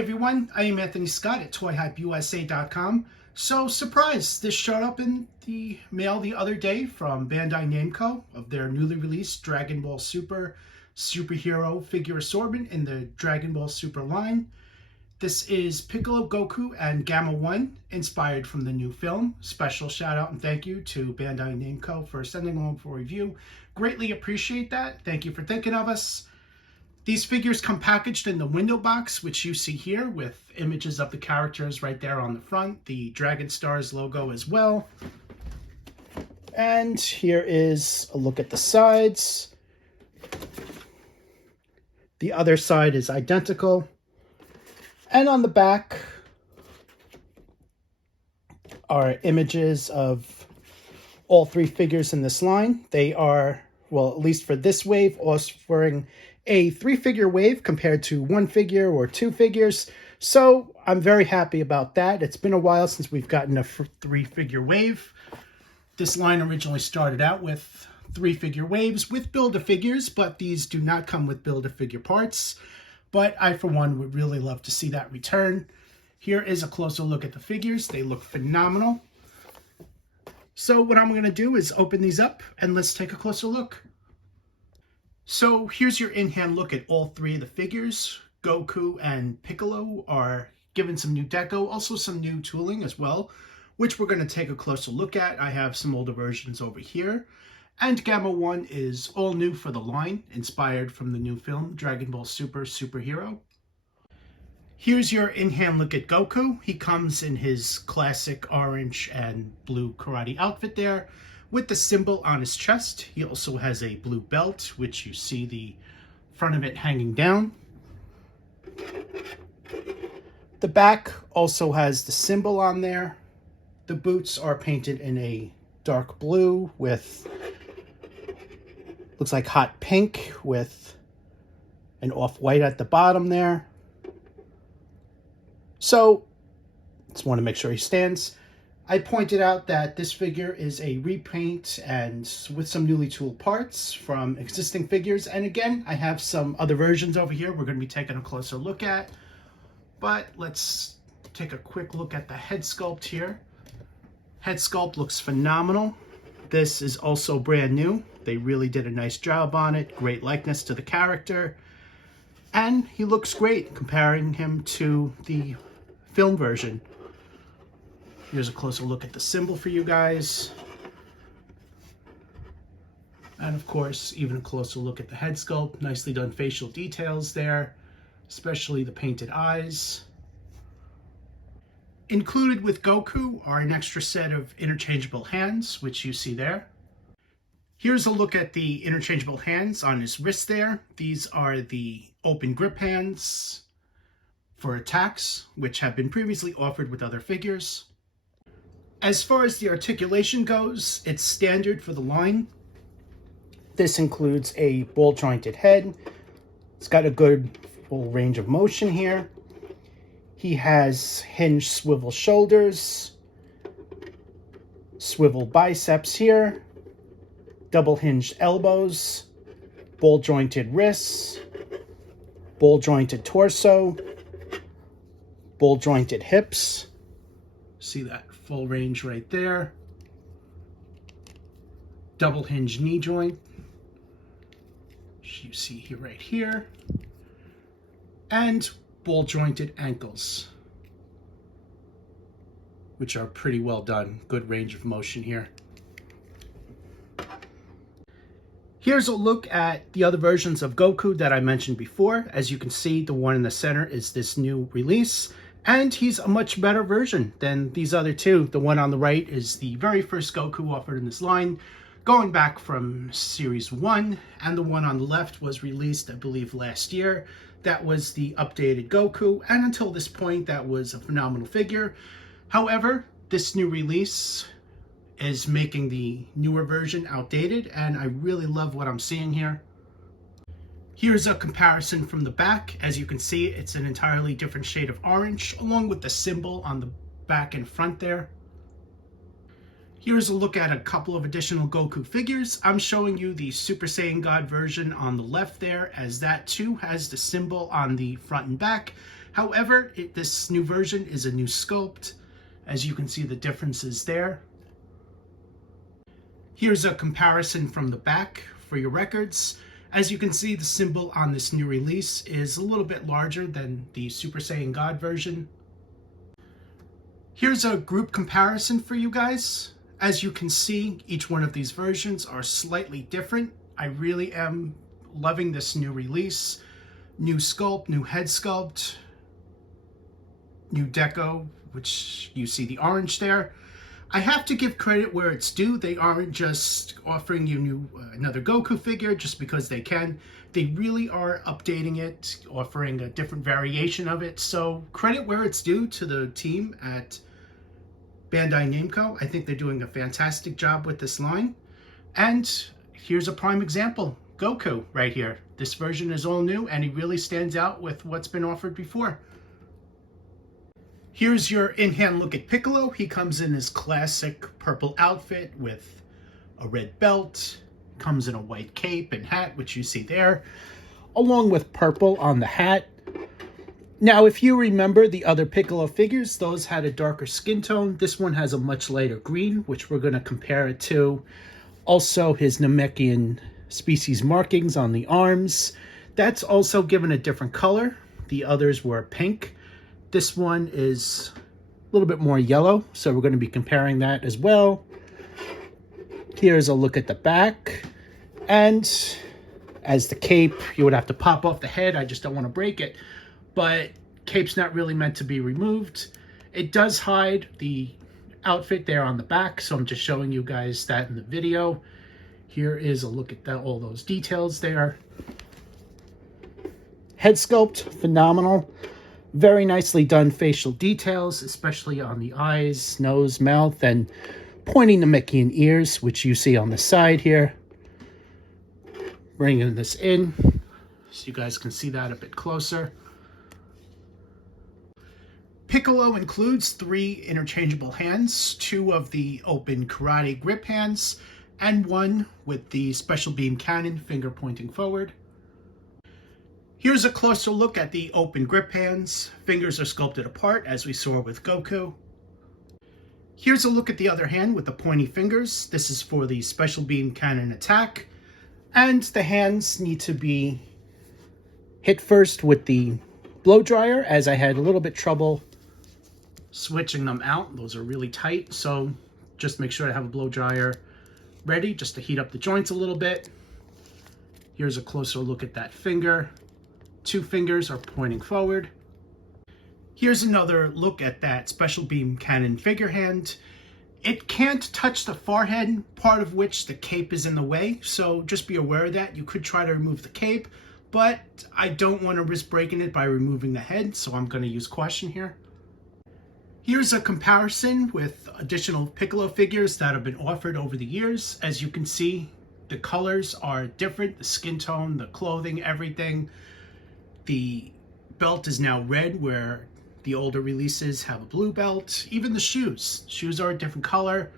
everyone, I am Anthony Scott at ToyHypeUSA.com. So, surprise, this showed up in the mail the other day from Bandai Namco of their newly released Dragon Ball Super superhero figure assortment in the Dragon Ball Super line. This is Piccolo, Goku, and Gamma 1, inspired from the new film. Special shout out and thank you to Bandai Namco for sending them for review. Greatly appreciate that. Thank you for thinking of us. These figures come packaged in the window box, which you see here with images of the characters right there on the front, the Dragon Stars logo as well. And here is a look at the sides. The other side is identical. And on the back are images of all three figures in this line. They are, well, at least for this wave, offering a 3-figure wave compared to 1 figure or 2 figures. So I'm very happy about that. It's been a while since we've gotten a 3-figure wave. This line originally started out with 3-figure waves with Build-A-Figures, but these do not come with Build-A-Figure parts. But I, for one, would really love to see that return. Here is a closer look at the figures. They look phenomenal. So what I'm going to do is open these up and let's take a closer look. So here's your in-hand look at all three of the figures. Goku and Piccolo are given some new deco, also some new tooling as well, which we're going to take a closer look at. I have some older versions over here. And Gamma 1 is all new for the line, inspired from the new film, Dragon Ball Super Superhero. Here's your in-hand look at Goku. He comes in his classic orange and blue karate outfit there, with the symbol on his chest. He also has a blue belt, which you see the front of it hanging down. The back also has the symbol on there. The boots are painted in a dark blue with, looks like hot pink with an off-white at the bottom there. So, just want to make sure he stands. I pointed out that this figure is a repaint and with some newly tooled parts from existing figures. And again, I have some other versions over here we're going to be taking a closer look at. But let's take a quick look at the head sculpt here. Head sculpt looks phenomenal. This is also brand new. They really did a nice job on it. Great likeness to the character. And he looks great comparing him to the film version. Here's a closer look at the symbol for you guys. And of course, even a closer look at the head sculpt. Nicely done facial details there, especially the painted eyes. Included with Goku are an extra set of interchangeable hands, which you see there. Here's a look at the interchangeable hands on his wrist there. These are the open grip hands for attacks, which have been previously offered with other figures. As far as the articulation goes, it's standard for the line. This includes a ball-jointed head. It's got a good full range of motion here. He has hinged swivel shoulders, swivel biceps here, double hinged elbows, ball-jointed wrists, ball-jointed torso, ball-jointed hips. See that full range right there. Double hinge knee joint, which you see here right here. And ball jointed ankles, which are pretty well done. Good range of motion here. Here's a look at the other versions of Goku that I mentioned before. As you can see, the one in the center is this new release. And he's a much better version than these other two. The one on the right is the very first Goku offered in this line, going back from Series 1. And the one on the left was released, I believe, last year. That was the updated Goku. And until this point, that was a phenomenal figure. However, this new release is making the newer version outdated. And I really love what I'm seeing here. Here's a comparison from the back. As you can see, it's an entirely different shade of orange, along with the symbol on the back and front there. Here's a look at a couple of additional Goku figures. I'm showing you the Super Saiyan God version on the left there, as that too has the symbol on the front and back. However, this new version is a new sculpt. As you can see, the differences there. Here's a comparison from the back for your records. As you can see, the symbol on this new release is a little bit larger than the Super Saiyan God version. Here's a group comparison for you guys. As you can see, each one of these versions are slightly different. I really am loving this new release. New sculpt, new head sculpt, new deco, which you see the orange there. I have to give credit where it's due. They aren't just offering you another Goku figure just because they can. They really are updating it, offering a different variation of it. So credit where it's due to the team at Bandai Namco. I think they're doing a fantastic job with this line. And here's a prime example, Goku right here. This version is all new and he really stands out with what's been offered before. Here's your in-hand look at Piccolo. He comes in his classic purple outfit with a red belt, comes in a white cape and hat, which you see there, along with purple on the hat. Now, if you remember the other Piccolo figures, those had a darker skin tone. This one has a much lighter green, which we're going to compare it to. Also, his Namekian species markings on the arms. That's also given a different color. The others were pink. This one is a little bit more yellow, so we're going to be comparing that as well. Here's a look at the back. And as the cape, you would have to pop off the head. I just don't want to break it. But cape's not really meant to be removed. It does hide the outfit there on the back, so I'm just showing you guys that in the video. Here is a look at all those details there. Head sculpt, phenomenal. Very nicely done facial details, especially on the eyes, nose, mouth, and pointy Namekian ears, which you see on the side here. Bringing this in so you guys can see that a bit closer. Piccolo includes 3 interchangeable hands, 2 of the open karate grip hands, and 1 with the special beam cannon finger pointing forward. Here's a closer look at the open grip hands. Fingers are sculpted apart, as we saw with Goku. Here's a look at the other hand with the pointy fingers. This is for the special beam cannon attack. And the hands need to be hit first with the blow dryer, as I had a little bit trouble switching them out. Those are really tight, so just make sure to have a blow dryer ready just to heat up the joints a little bit. Here's a closer look at that finger. 2 fingers are pointing forward. Here's another look at that special beam cannon figure hand. It can't touch the forehead, part of which the cape is in the way, so just be aware of that. You could try to remove the cape, but I don't want to risk breaking it by removing the head, so I'm going to use caution here. Here's a comparison with additional Piccolo figures that have been offered over the years. As you can see, the colors are different, the skin tone, the clothing, everything. The belt is now red, where the older releases have a blue belt. Even the shoes. Shoes are a different color.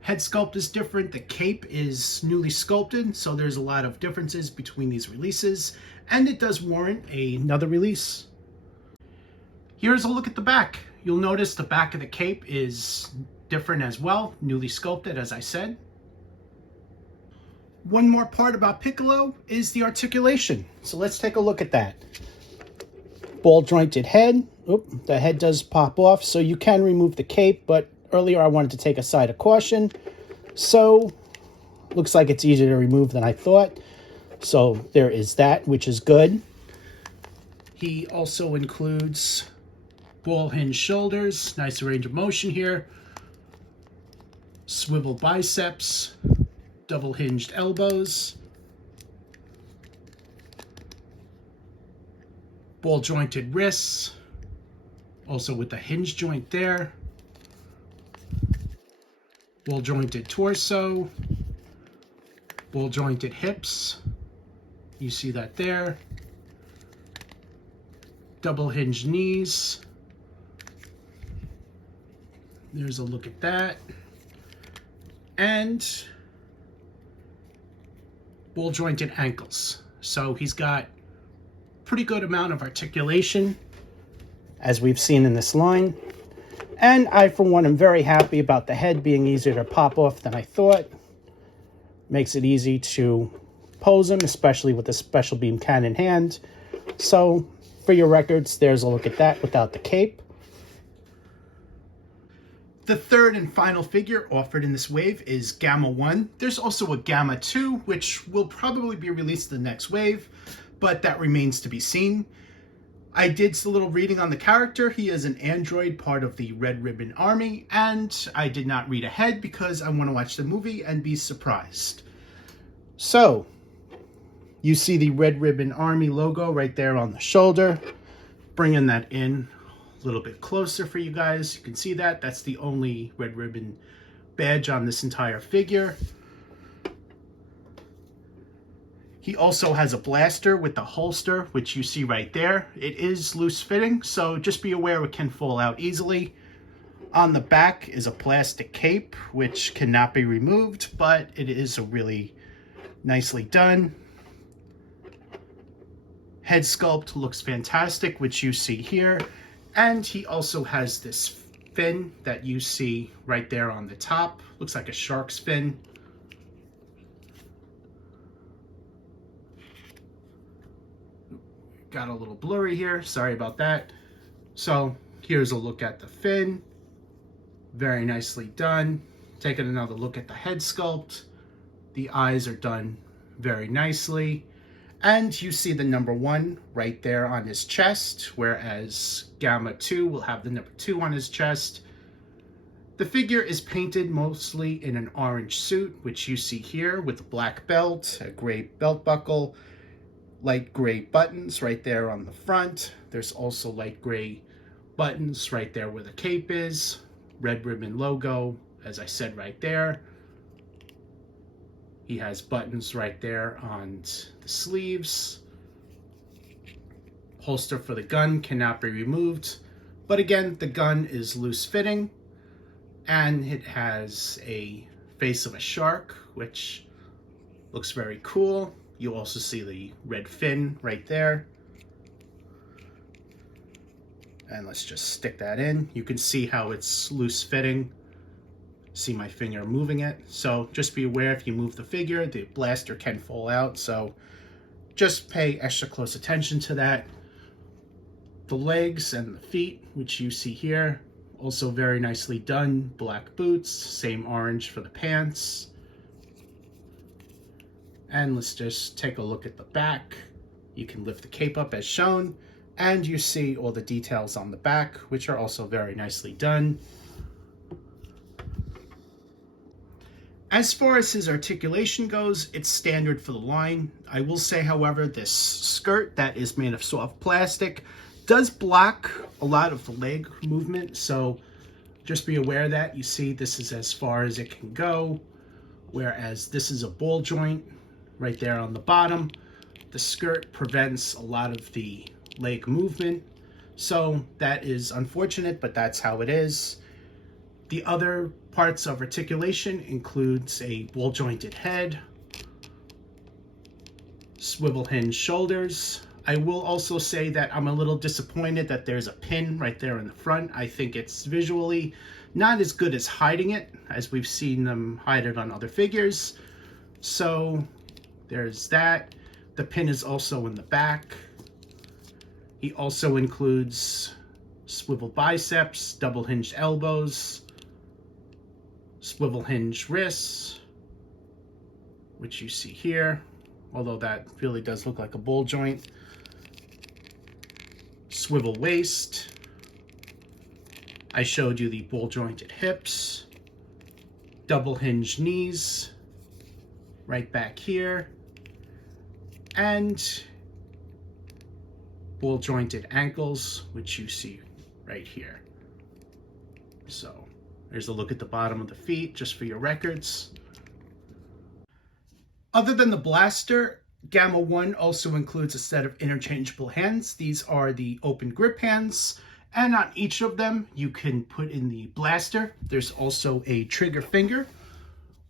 Head sculpt is different. The cape is newly sculpted, so there's a lot of differences between these releases, and it does warrant another release. Here's a look at the back. You'll notice the back of the cape is different as well, newly sculpted, as I said. One more part about Piccolo is the articulation. So let's take a look at that. Ball jointed head. Oop, the head does pop off, so you can remove the cape, but earlier I wanted to take a side of caution. So looks like it's easier to remove than I thought. So there is that, which is good. He also includes ball hinge shoulders, nice range of motion here. Swivel biceps, double hinged elbows. Ball jointed wrists, also with the hinge joint there. Ball jointed torso, ball jointed hips. You see that there. Double hinged knees. There's a look at that. And ball jointed ankles. So he's got pretty good amount of articulation. as we've seen in this line. And I, for one, am very happy about the head being easier to pop off than I thought. Makes it easy to pose him, especially with the special beam cannon hand. So, for your records, there's a look at that without the cape. The third and final figure offered in this wave is Gamma 1. There's also a Gamma 2, which will probably be released in the next wave, but that remains to be seen. I did a little reading on the character. He is an android, part of the Red Ribbon Army, and I did not read ahead because I want to watch the movie and be surprised. So, you see the Red Ribbon Army logo right there on the shoulder. Bringing that in a little bit closer for you guys. You can see that. That's the only Red Ribbon badge on this entire figure. He also has a blaster with the holster, which you see right there. It is loose fitting, so just be aware it can fall out easily. On the back is a plastic cape, which cannot be removed, but it is a really nicely done. Head sculpt looks fantastic, which you see here. And he also has this fin that you see right there on the top. Looks like a shark's fin. Got a little blurry here, sorry about that. So here's a look at the fin. Very nicely done. Taking another look at the head sculpt. The eyes are done very nicely. And you see the number 1 right there on his chest, whereas Gamma 2 will have the number 2 on his chest. The figure is painted mostly in an orange suit, which you see here with a black belt, a gray belt buckle, light gray buttons right there on the front. There's also light gray buttons right there where the cape is. Red Ribbon logo, as I said, right there. He has buttons right there on the sleeves. Holster for the gun cannot be removed. But again, the gun is loose fitting. And it has a face of a shark, which looks very cool. You also see the red fin right there. And let's just stick that in. You can see how it's loose fitting. See my finger moving it. So just be aware if you move the figure, the blaster can fall out. So just pay extra close attention to that. The legs and the feet, which you see here, also very nicely done. Black boots, same orange for the pants. And let's just take a look at the back. You can lift the cape up as shown, and you see all the details on the back, which are also very nicely done. As far as his articulation goes, it's standard for the line. I will say, however, this skirt that is made of soft plastic does block a lot of the leg movement, so just be aware of that. You see this is as far as it can go, whereas this is a ball joint right there on the bottom. The skirt prevents a lot of the leg movement, so that is unfortunate, but that's how it is. The other parts of articulation includes a ball jointed head, swivel hinge shoulders. I will also say that I'm a little disappointed that there's a pin right there in the front. I think it's visually not as good as hiding it, as we've seen them hide it on other figures. So there's that. The pin is also in the back. He also includes swivel biceps, double hinged elbows, swivel hinge wrists, which you see here, although that really does look like a ball joint. Swivel waist. I showed you the ball jointed hips, double hinged knees right back here, and ball jointed ankles, which you see right here. So there's a look at the bottom of the feet, just for your records. Other than the blaster, Gamma 1 also includes a set of interchangeable hands. These are the open grip hands, and on each of them you can put in the blaster. There's also a trigger finger,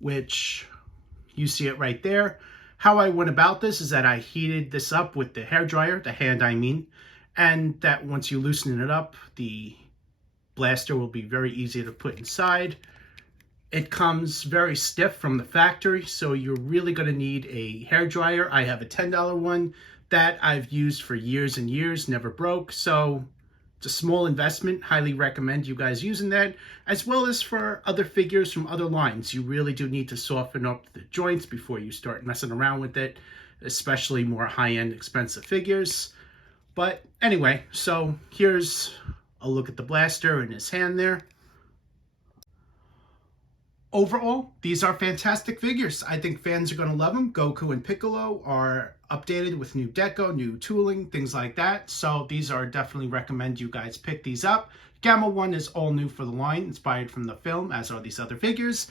which you see it right there. How I went about this is that I heated this up with the hairdryer, the hand I mean, and that once you loosen it up, the blaster will be very easy to put inside. It comes very stiff from the factory, so you're really going to need a hairdryer. I have a $10 one that I've used for years and years, never broke, so it's a small investment. Highly recommend you guys using that, as well as for other figures from other lines. You really do need to soften up the joints before you start messing around with it, especially more high-end expensive figures. But anyway, so here's a look at the blaster in his hand there. Overall, these are fantastic figures. I think fans are going to love them. Goku and Piccolo are updated with new deco, new tooling, things like that. So these are definitely recommend you guys pick these up. Gamma 1 is all new for the line, inspired from the film, as are these other figures.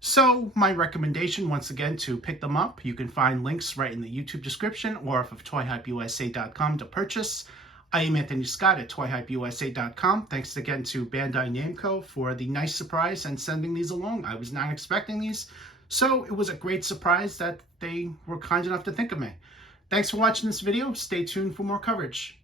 So my recommendation, once again, to pick them up. You can find links right in the YouTube description or off of toyhypeusa.com to purchase. I am Anthony Scott at toyhypeusa.com. Thanks again to Bandai Namco for the nice surprise and sending these along. I was not expecting these, so it was a great surprise that they were kind enough to think of me. Thanks for watching this video. Stay tuned for more coverage.